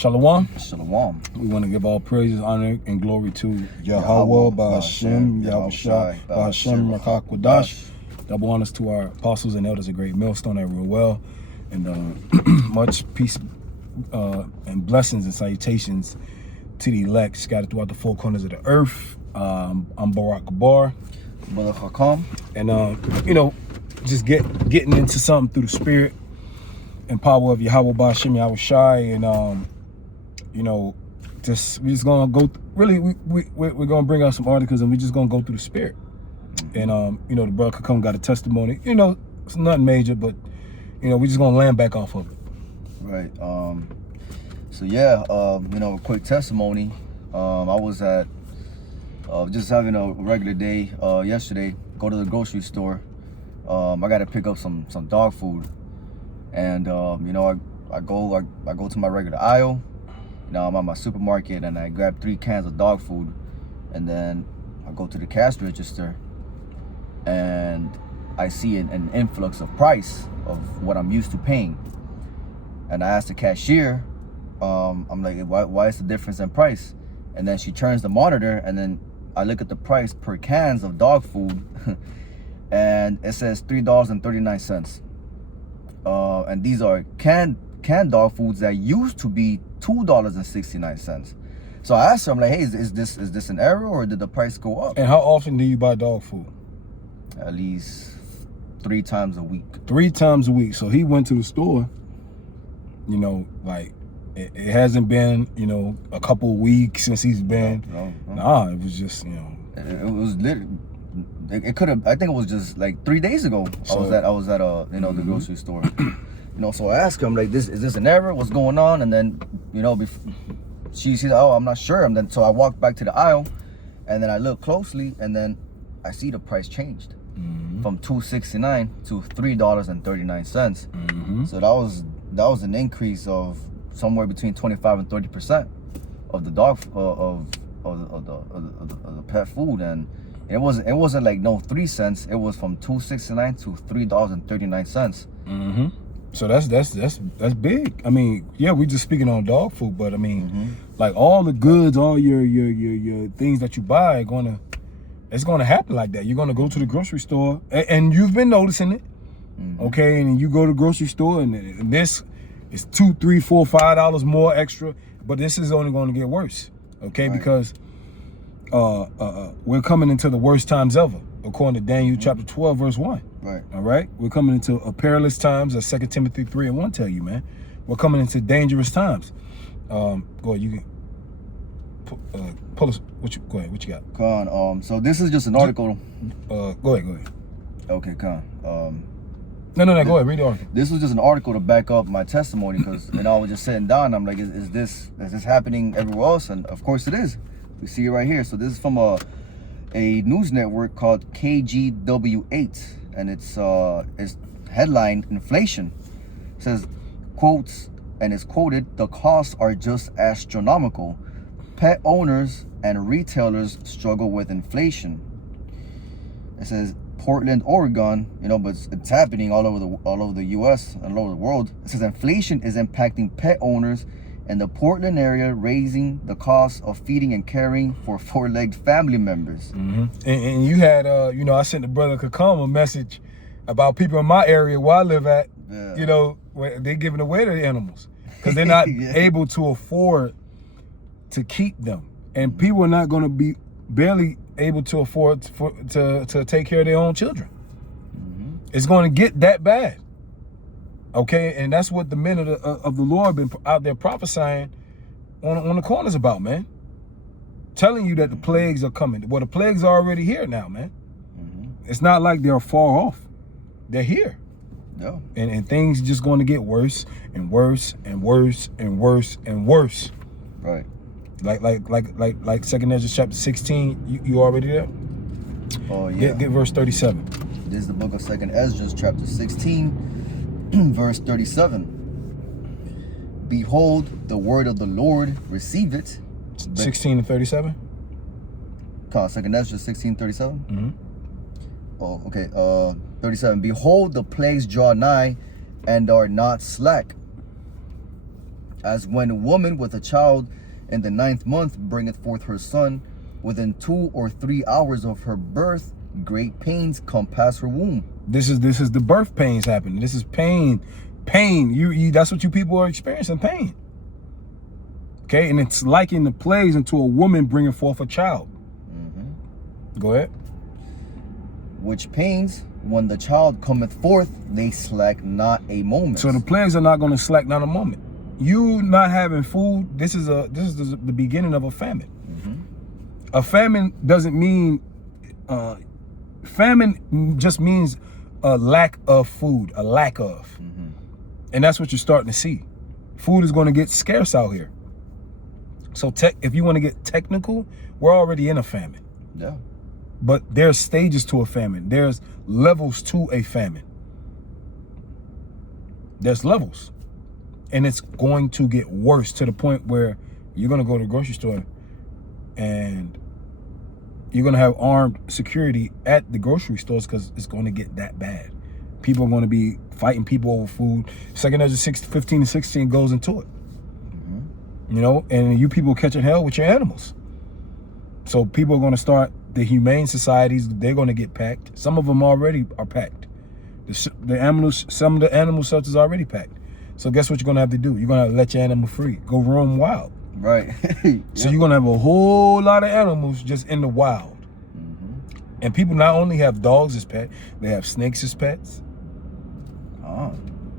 Shalom. Shalom. We want to give all praises, honor, and glory to Yahweh, Ba'Hashem, Yahushua, Ba'Hashem, Rakak Wadash. Double honors to our apostles and elders, a great millstone that rule well. And much peace and blessings and salutations to the elect scattered throughout the four corners of the earth. I'm Barak Gabar. Brother Hakam. And, just getting into something through the spirit and power of Yahweh, Ba'Hashem, Yahushua. And, we're just gonna go. We're gonna bring out some articles, and we're just gonna go through the spirit. And the brother Kakam got a testimony. It's nothing major, but we're just gonna land back off of it. Right. A quick testimony. I was at just having a regular day yesterday. Go to the grocery store. I got to pick up some dog food, and I go to my regular aisle. I'm at my supermarket, and I grab 3 cans of dog food, and then I go to the cash register, and I see an influx of price of what I'm used to paying. And I asked the cashier, I'm like, why is the difference in price? And then she turns the monitor, and then I look at the price per cans of dog food, and it says $3.39. And these are canned dog foods that used to be $2.69. So I asked her, I'm like, hey, is this an error, or did the price go up? And how often do you buy dog food? At least 3 times a week. 3 times a week. So he went to the store, it hasn't been, a couple of weeks since he's been. No. Nah, it was just, It was literally, it could have, I think it was just like 3 days ago. I was at the grocery store. So I asked her, I'm like, is this an error? What's going on? And then, she said, oh, I'm not sure. And then, so I walked back to the aisle, and then I look closely, and then I see the price changed from $2.69 to $3.39. So that was an increase of somewhere between 25 and 30% of the dog of the pet food, and it wasn't like no 3 cents. It was from $2.69 to $3.39. So that's big. I mean, yeah, we just speaking on dog food, but I mean, like all the goods, all your things that you buy it's gonna happen like that. You're gonna go to the grocery store, and you've been noticing it, okay? And you go to the grocery store, and this is $2, $3, $4, $5 more extra, but this is only going to get worse, okay? Right. Because we're coming into the worst times ever, according to Daniel chapter 12, verse 1. Right. All right? We're coming into a perilous times, as 2 Timothy 3:1 tell you, man. We're coming into dangerous times. Go ahead, you can pull us. Go ahead, what you got? Con, so this is just an article. Go ahead. Okay, Con. No, go ahead, read the article. This was just an article to back up my testimony, because I was just sitting down. I'm like, is this happening everywhere else? And of course it is. We see it right here. So this is from a news network called KGW8, and it's headline inflation. It says, quotes, and it's quoted, "The costs are just astronomical. Pet owners and retailers struggle with inflation." It says Portland, Oregon, but it's happening all over the U.S. and all over the world. It says inflation is impacting pet owners in the Portland area, raising the cost of feeding and caring for 4-legged family members. And you had, I sent the brother Kakam a message about people in my area where I live at, where they're giving away their animals because they're not able to afford to keep them. And people are not going to be barely able to afford to take care of their own children. It's going to get that bad. Okay, and that's what the men of the Lord been out there prophesying on the corners about, man. Telling you that the plagues are coming. Well, the plagues are already here now, man. It's not like they're far off. They're here. Yeah. And things just going to get worse and worse and worse and worse and worse. Right. Like 2 Ezra chapter 16. You already there? Oh yeah. Get verse 37. This is the book of 2 Ezra chapter 16. Verse 37. Behold, the word of the Lord, receive it. 16 and 37? 2 Ezra 16:37. Oh, okay. 37. Behold, the plagues draw nigh and are not slack. As when a woman with a child in the 9th month bringeth forth her son, within 2 or 3 hours of her birth, great pains compass her womb. This is the birth pains happening. This is pain. You that's what you people are experiencing, pain. Okay, and it's liking the plagues unto a woman bringing forth a child. Go ahead. Which pains, when the child cometh forth, they slack not a moment. So the plagues are not going to slack not a moment. You not having food, this is the beginning of a famine. A famine doesn't mean famine just means a lack of food, a lack of. And that's what you're starting to see. Food is going to get scarce out here. So if you want to get technical, we're already in a famine. Yeah. But there's stages to a famine. There's levels to a famine. There's levels. And it's going to get worse to the point where you're going to go to the grocery store and you're going to have armed security at the grocery stores because it's going to get that bad. People are going to be fighting people over food. Second as 15 and 16 goes into it. You know, and you people catching hell with your animals. So people are going to start, the humane societies, they're going to get packed. Some of them already are packed. The animals, some of the animal shelters are already packed. So guess what you're going to have to do? You're going to have to let your animal free. Go roam wild. Right. So you're going to have a whole lot of animals just in the wild. And people not only have dogs as pets, they have snakes as pets.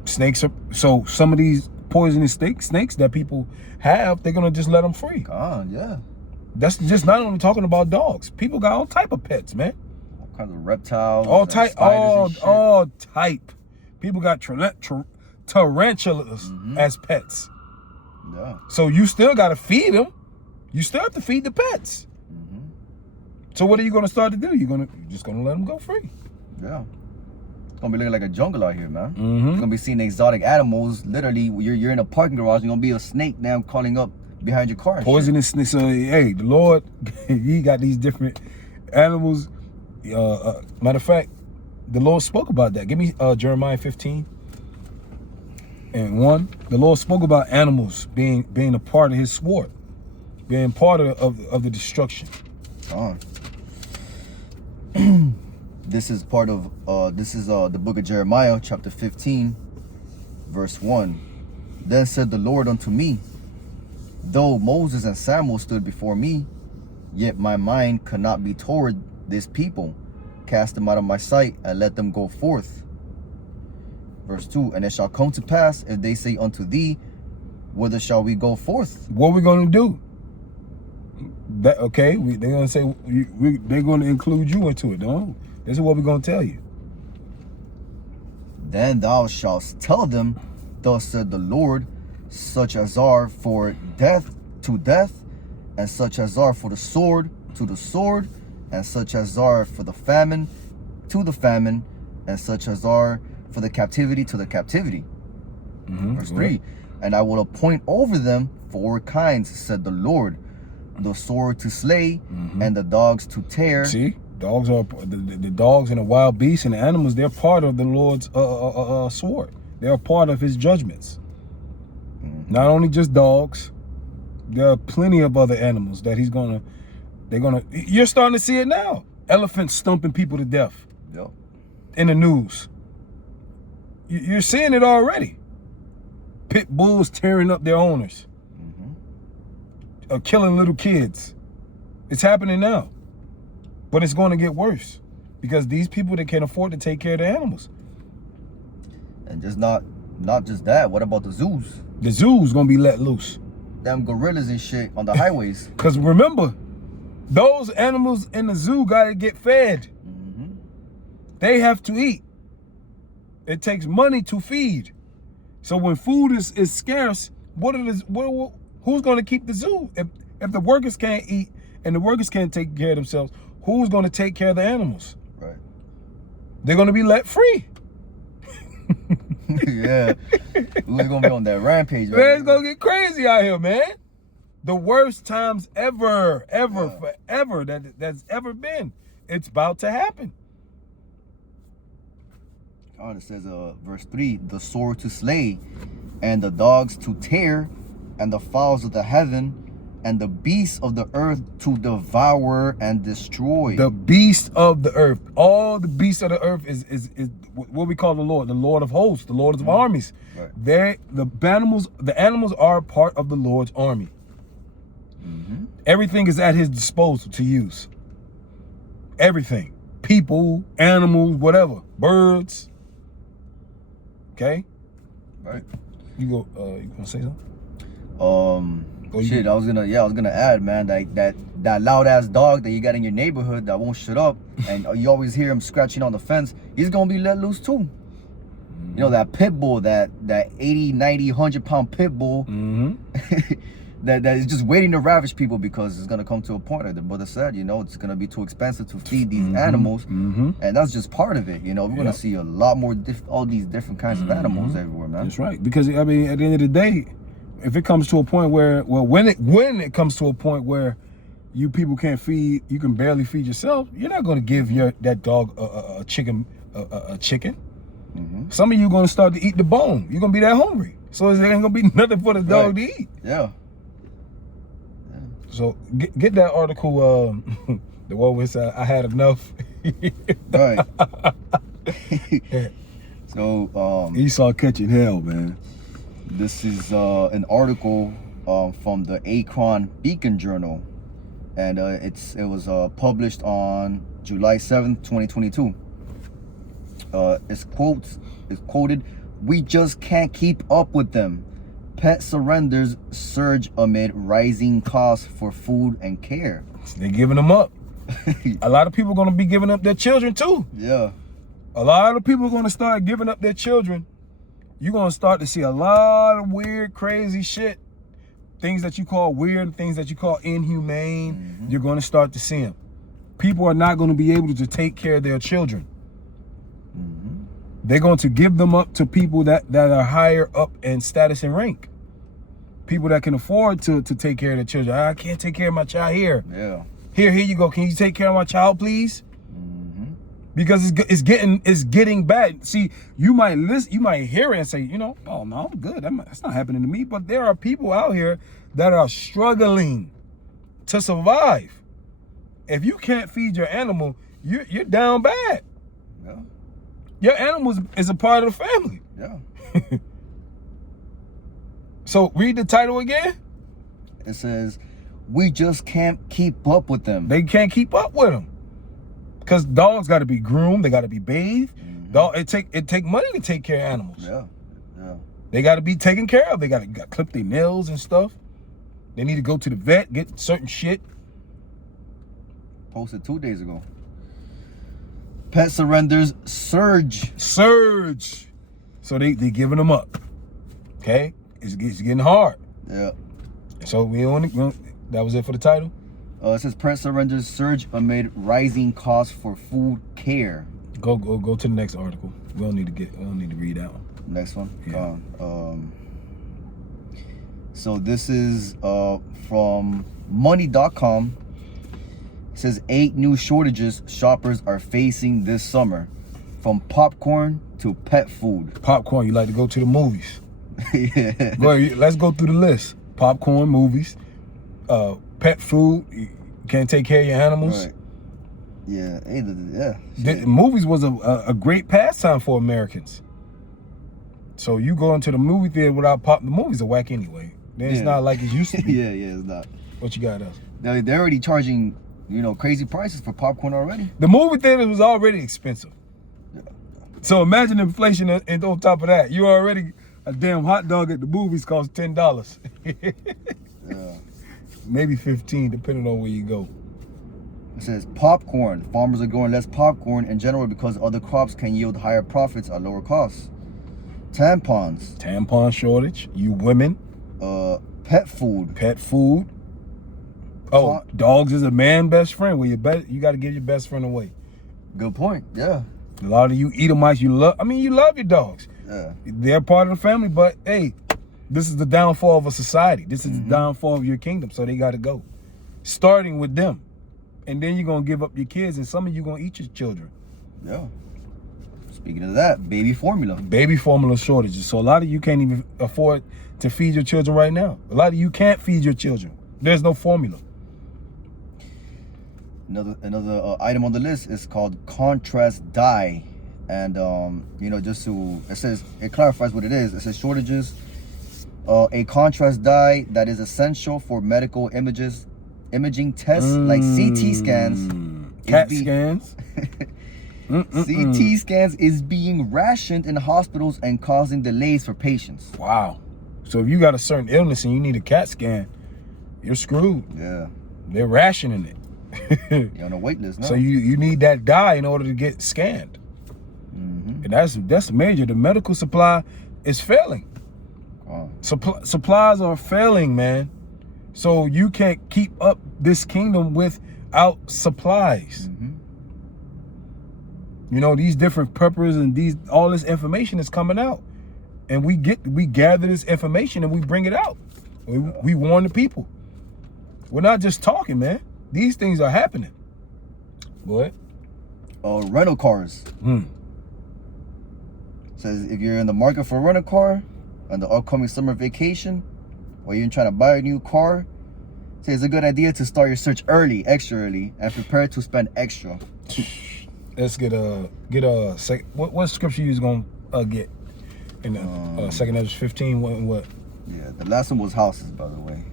Snakes are, so some of these poisonous snakes that people have, they're going to just let them free. Yeah. That's just not only talking about dogs. People got all type of pets, man. All kinds of reptiles. All type. All type. People got tarantulas as pets. Yeah. So you still got to feed them. You still have to feed the pets. So what are you going to start to do? You're just going to let them go free. Yeah. It's going to be looking like a jungle out here, man. You're going to be seeing exotic animals. Literally, you're in a parking garage. You're going to be a snake now crawling up behind your car. Poisonous snakes. So, hey, the Lord, he got these different animals. Matter of fact, the Lord spoke about that. Give me Jeremiah 15 and 1. The Lord spoke about animals being a part of his sword, being part of the destruction. This is part of the book of Jeremiah, chapter 15, verse 1. Then said the Lord unto me, though Moses and Samuel stood before me, yet my mind could not be toward this people. Cast them out of my sight and let them go forth. Verse 2. And it shall come to pass, if they say unto thee, whither shall we go forth? What are we going to do? They're going to say, they're going to include you into it, don't? This is what we're going to tell you. Then thou shalt tell them, thus said the Lord, such as are for death to death, and such as are for the sword to the sword, and such as are for the famine to the famine, and such as are for the captivity to the captivity. Verse 3. And I will appoint over them 4 kinds, said the Lord, the sword to slay, and the dogs to tear. See, dogs are the dogs and the wild beasts and the animals. They're part of the Lord's sword. They're part of his judgments. Not only just dogs, there are plenty of other animals that you're starting to see it now. Elephants stumping people to death. Yep. In the news. You're seeing it already. Pit bulls tearing up their owners. Killing little kids. It's happening now. But it's going to get worse. Because these people, they can't afford to take care of the animals. And just not just that. What about the zoos? The zoo's going to be let loose. Them gorillas and shit on the highways. Because remember, those animals in the zoo got to get fed. They have to eat. It takes money to feed. So when food is scarce, who's going to keep the zoo? If the workers can't eat and the workers can't take care of themselves, who's going to take care of the animals? Right. They're going to be let free. Yeah. We're going to be on that rampage. Man, it's going to get crazy out here, man. The worst times forever that's ever been. It's about to happen. It says, verse 3, the sword to slay, and the dogs to tear, and the fowls of the heaven, and the beasts of the earth to devour and destroy. The beasts of the earth. All the beasts of the earth is what we call the Lord of hosts, the Lord of armies. Right. The animals are part of the Lord's army. Everything is at his disposal to use. Everything. People, animals, whatever. Birds. Okay? Right. You gonna say something? I was gonna add, man, that loud ass dog that you got in your neighborhood that won't shut up, and you always hear him scratching on the fence. He's gonna be let loose too. You know, that pit bull, that 80, 90, 100-pound pit bull, that is just waiting to ravage people, because it's gonna come to a point, like the brother said, you know, it's gonna be too expensive to feed these animals, and that's just part of it. You know, we're gonna see a lot more all these different kinds of animals everywhere, man. That's right, because I mean, at the end of the day, if it comes to a point where, when it comes to a point where you people can't feed, you can barely feed yourself, you're not going to give that dog a chicken. Some of you going to start to eat the bone. You're going to be that hungry, so there ain't going to be nothing for the dog to eat. Yeah. So get that article. The one with I had enough. Right. So Esau catching hell, man. This is an article from the Akron Beacon Journal, and it was published on July 7th, 2022. It's quoted, "We just can't keep up with them. Pet surrenders surge amid rising costs for food and care." They're giving them up. A lot of people are going to be giving up their children too. Yeah. A lot of people are going to start giving up their children. You're going to start to see a lot of weird, crazy shit. Things that you call weird, things that you call inhumane. You're going to start to see them. People are not going to be able to take care of their children. They're going to give them up to people that are higher up in status and rank. People that can afford to take care of their children. I can't take care of my child here. Yeah. Here you go. Can you take care of my child, please? Because it's getting bad. See, you might hear it and say, you know, oh no, I'm good. That's not happening to me. But there are people out here that are struggling to survive. If you can't feed your animal, you're down bad. Yeah. Your animal is a part of the family. Yeah. So read the title again. It says, "We just can't keep up with them." They can't keep up with them. Because dogs got to be groomed, they got to be bathed. It take money to take care of animals. Yeah, yeah. They got to be taken care of. They got to clip their nails and stuff. They need to go to the vet, get certain shit. Posted 2 days ago. Pet surrenders surge. So they giving them up. Okay, it's getting hard. Yeah. So that was it for the title. It says pet surrenders surge amid rising costs for food care. Go to the next article. We don't need to read that one. Next one. Yeah. So this is from money.com. It says 8 new shortages shoppers are facing this summer, from popcorn to pet food. Popcorn, you like to go to the movies. Yeah. Go ahead, let's go through the list. Popcorn, movies, pet food. You can't take care of your animals. Right. Yeah. Movies was a great pastime for Americans. So you go into the movie theater without pop. The movies are whack anyway. It's not like it used to be. Yeah, it's not. What you got else? They're already charging, crazy prices for popcorn already. The movie theater was already expensive. Yeah. So imagine inflation, and on top of that, you already a damn hot dog at the movies costs $10. Yeah. Maybe 15, depending on where you go. It says popcorn. Farmers are growing less popcorn in general because other crops can yield higher profits at lower costs. Tampons. Tampon shortage. You women. Pet food. Pet food. Oh, dogs is a man's best friend. Well, you got to give your best friend away. Good point. Yeah. A lot of you Edomites, you love your dogs. Yeah. They're part of the family, but hey, this is the downfall of a society. This is the downfall of your kingdom, so they got to go. Starting with them. And then you're going to give up your kids, and some of you going to eat your children. Yeah. It's Speaking of that, baby formula. Baby formula shortages. So a lot of you can't even afford to feed your children right now. A lot of you can't feed your children. There's no formula. Another item on the list is called contrast dye. And, it clarifies what it is. It says shortages. A contrast dye that is essential for medical imaging tests like CT scans. CAT scans. CT scans is being rationed in hospitals and causing delays for patients. Wow. So if you got a certain illness and you need a CAT scan, you're screwed. Yeah. They're rationing it. You're on a wait list now. So you need that dye in order to get scanned. And that's major. The medical supply is failing. Supplies are failing, man. So you can't keep up this kingdom without supplies. You know, these different peppers and all this information is coming out. And we gather this information and we bring it out. We warn the people. We're not just talking, man. These things are happening. Go ahead. Rental cars. Says if you're in the market for a rental car on the upcoming summer vacation, or you're trying to buy a new car, say it's a good idea to start your search early, extra early, and prepare to spend extra. Let's get a sec. What scripture you gonna get in the 2 Ezra 15? What? Yeah, the last one was houses, by the way.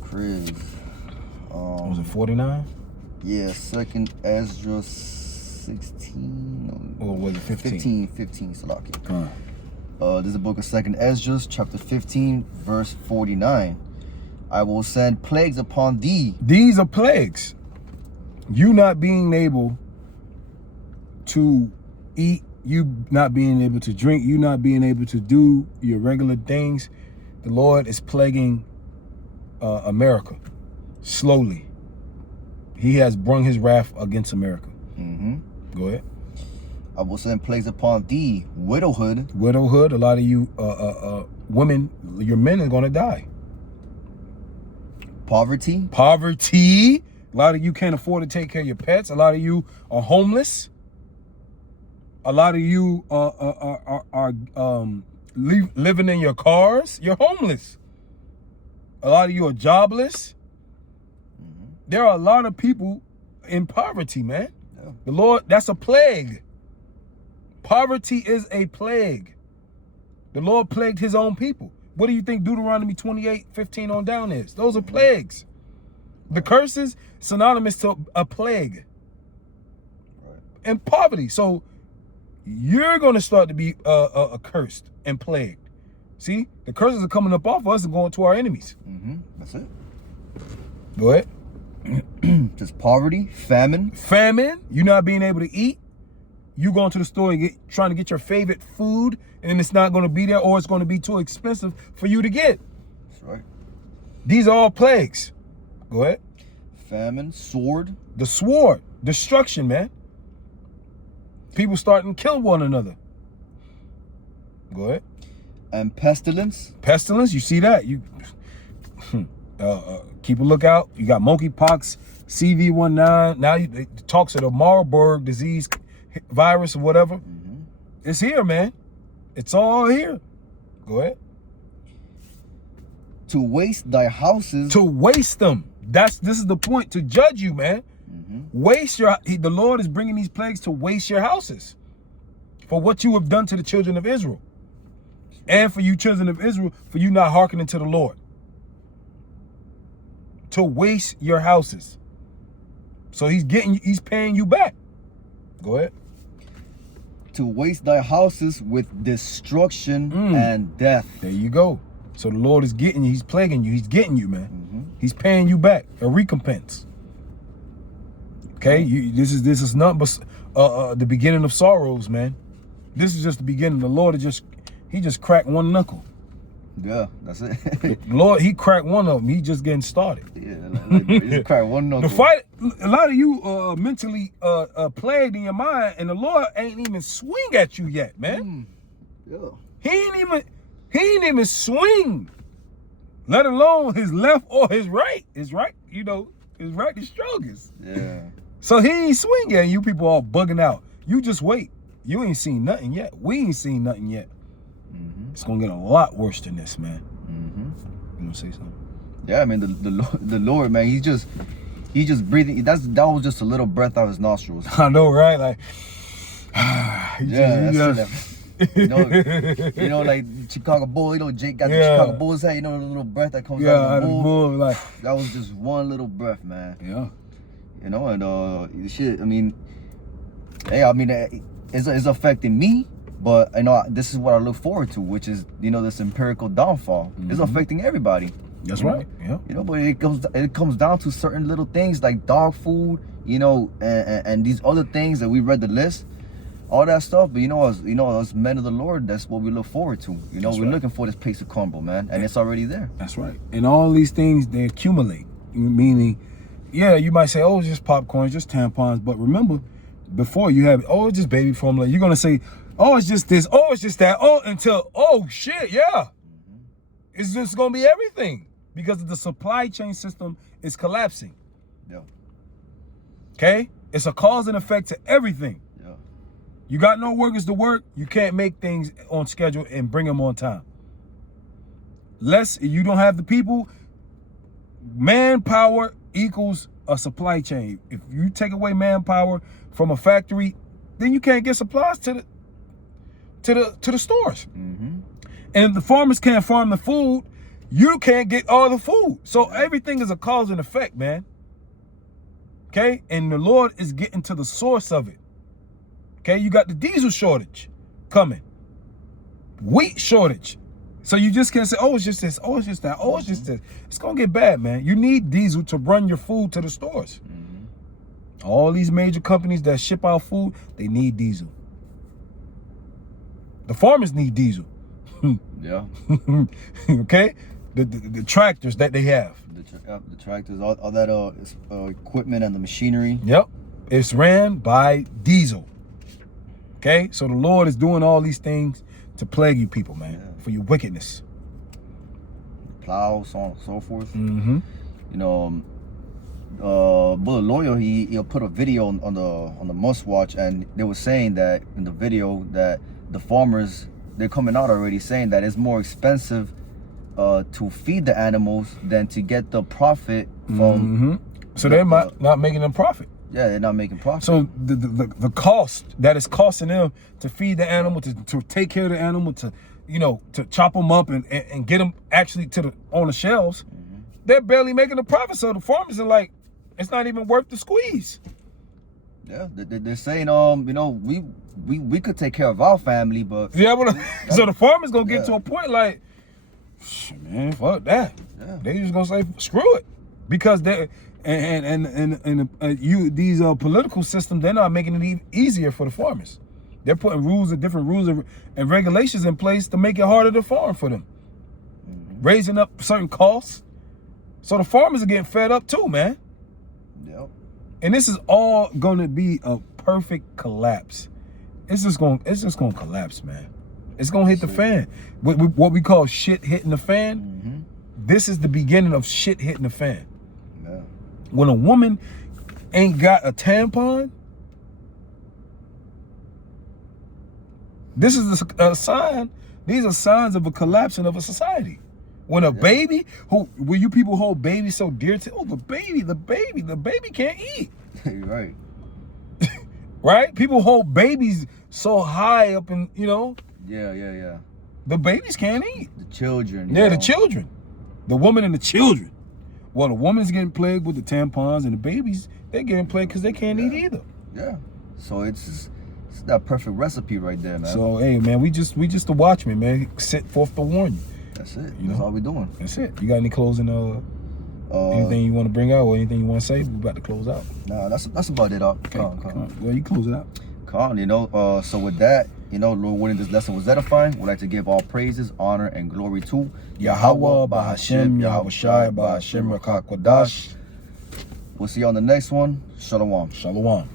Chris. Was it 49? Yeah, 2 Ezra 16. Or was it 15? 15, Salaki. This is the book of 2 Ezra, chapter 15, verse 49. I will send plagues upon thee. These are plagues. You not being able to eat, you not being able to drink, you not being able to do your regular things. The Lord is plaguing America slowly. He has brung his wrath against America. Go ahead. I will send plagues upon thee, widowhood. Widowhood. A lot of you women, your men are going to die. Poverty. Poverty. A lot of you can't afford to take care of your pets. A lot of you are homeless. A lot of you are living in your cars. You're homeless. A lot of you are jobless. There are a lot of people in poverty, man. Yeah. The Lord, that's a plague. Poverty is a plague. The Lord plagued his own people. What do you think Deuteronomy 28:15 on down is? Those are plagues. The curses synonymous to a plague. And poverty. So you're going to start to be cursed and plagued. See, the curses are coming up off us and going to our enemies. That's it. Go ahead. Just poverty, famine. Famine, you not being able to eat. You going to the store and trying to get your favorite food, and it's not going to be there, or it's going to be too expensive for you to get. That's right. These are all plagues. Go ahead. Famine, sword. The sword, destruction, man. People starting to kill one another. Go ahead. And pestilence. Pestilence, you see that? You keep a lookout. You got monkeypox, CV19. Now it talks of the Marburg disease virus or whatever. It's here, man. It's all here. Go ahead. To waste thy houses. To waste them. This is the point, to judge you, man. Waste the Lord is bringing these plagues to waste your houses for what you have done to the children of Israel. And for you children of Israel, for you not hearkening to the Lord. To waste your houses. So he's paying you back. Go ahead. To waste thy houses with destruction and death. There you go. So the Lord is getting you. He's plaguing you. He's getting you, man. He's paying you back, a recompense. Okay, this is not but the beginning of sorrows, man. This is just the beginning. The Lord he just cracked one knuckle. Yeah, that's it. Lord, he cracked one of them. He just getting started. Yeah, he just cracked one knuckle. The fight. A lot of you mentally plagued in your mind, and the Lord ain't even swing at you yet, man. Yeah. He ain't even swing. Let alone his left or his right. His right, his right is strongest. Yeah. So he ain't swing yet, and you people all bugging out. You just wait. You ain't seen nothing yet. We ain't seen nothing yet. It's gonna get a lot worse than this, man. You wanna say something? Yeah, I mean the Lord, man, he's just breathing. That was just a little breath out of his nostrils. I know, right? Like, you know, like Chicago Bulls. You know, Jake got the Chicago Bulls hat. You know, the little breath that comes out of the bull. Like, that was just one little breath, man. Yeah. You know, and shit. I mean, hey, I mean, it's affecting me. But you know, this is what I look forward to, which is, you know, this empirical downfall. It's affecting everybody. That's right. Yeah. You know, but it comes down to certain little things like dog food, you know, and these other things that we read the list, all that stuff. But as men of the Lord, that's what we look forward to. You know, we're looking for this place to crumble, man, and it's already there. That's right. And all these things, they accumulate. Meaning, yeah, you might say, oh, it's just popcorn, it's just tampons. But remember, before you have, oh, it's just baby formula. You're gonna say, oh, it's just this. Oh, it's just that. Oh, until, oh, shit, yeah. It's just going to be everything because the supply chain system is collapsing. Yeah. Okay? It's a cause and effect to everything. Yeah. You got no workers to work, you can't make things on schedule and bring them on time. You don't have the people, manpower equals a supply chain. If you take away manpower from a factory, then you can't get supplies to the stores. And if the farmers can't farm the food, you can't get all the food. So everything is a cause and effect, man. Okay? And the Lord is getting to the source of it. Okay? You got the diesel shortage coming. Wheat shortage. So you just can't say, oh, it's just this, oh, it's just that, oh, it's just this. It's going to get bad, man. You need diesel to run your food to the stores. All these major companies that ship out food, they need diesel. The farmers need diesel. Yeah. Okay? The tractors that they have. The tractors, all that equipment and the machinery. Yep. It's ran by diesel. Okay? So the Lord is doing all these things to plague you people, man, for your wickedness. Plow, so on and so forth. You know, Bullet Loyal, he'll put a video on the Must Watch, and they were saying that in the video that the farmers, they're coming out already saying that it's more expensive to feed the animals than to get the profit from. So they're not making them profit. Yeah, they're not making profit. So the cost that is costing them to feed the animal, to take care of the animal, to, you know, to chop them up and get them actually on the shelves, they're barely making a profit. So the farmers are like, it's not even worth the squeeze. Yeah, they're saying, you know, we could take care of our family, but so the farmer's gonna get to a point like, man, fuck that. Yeah. They just gonna say screw it, because they these political systems, they're not making it easier for the farmers. They're putting different rules and regulations in place to make it harder to farm for them, raising up certain costs. So the farmers are getting fed up too, man. Yep. And this is all going to be a perfect collapse. It's just going to collapse, man. It's going to hit the fan. What we call shit hitting the fan. This is the beginning of shit hitting the fan. Yeah. When a woman ain't got a tampon, this is a sign. These are signs of a collapsing of a society. When a baby, when you people hold babies so dear to, oh, the baby can't eat. You're right. Right? People hold babies so high up in, you know. Yeah. The babies can't eat. The children. Yeah, the children. The woman and the children. Well, the woman's getting plagued with the tampons, and the babies, they're getting plagued because they can't eat either. Yeah. So it's that perfect recipe right there, man. So, hey, man, we just the watchmen, man. Set forth to warn you. That's it. That's all we doing. That's it. You got any closing anything you want to bring out or anything you want to say? We're about to close out. Nah, that's about it. Okay. Come on. Well, you close it out. You know, so with that, you know, Lord willing, this lesson was edifying. We'd like to give all praises, honor, and glory to Yahweh, Bahashem, Yahweh Shai, Bahashem, Rakak Wadash. We'll see you on the next one. Shalom. Shalom.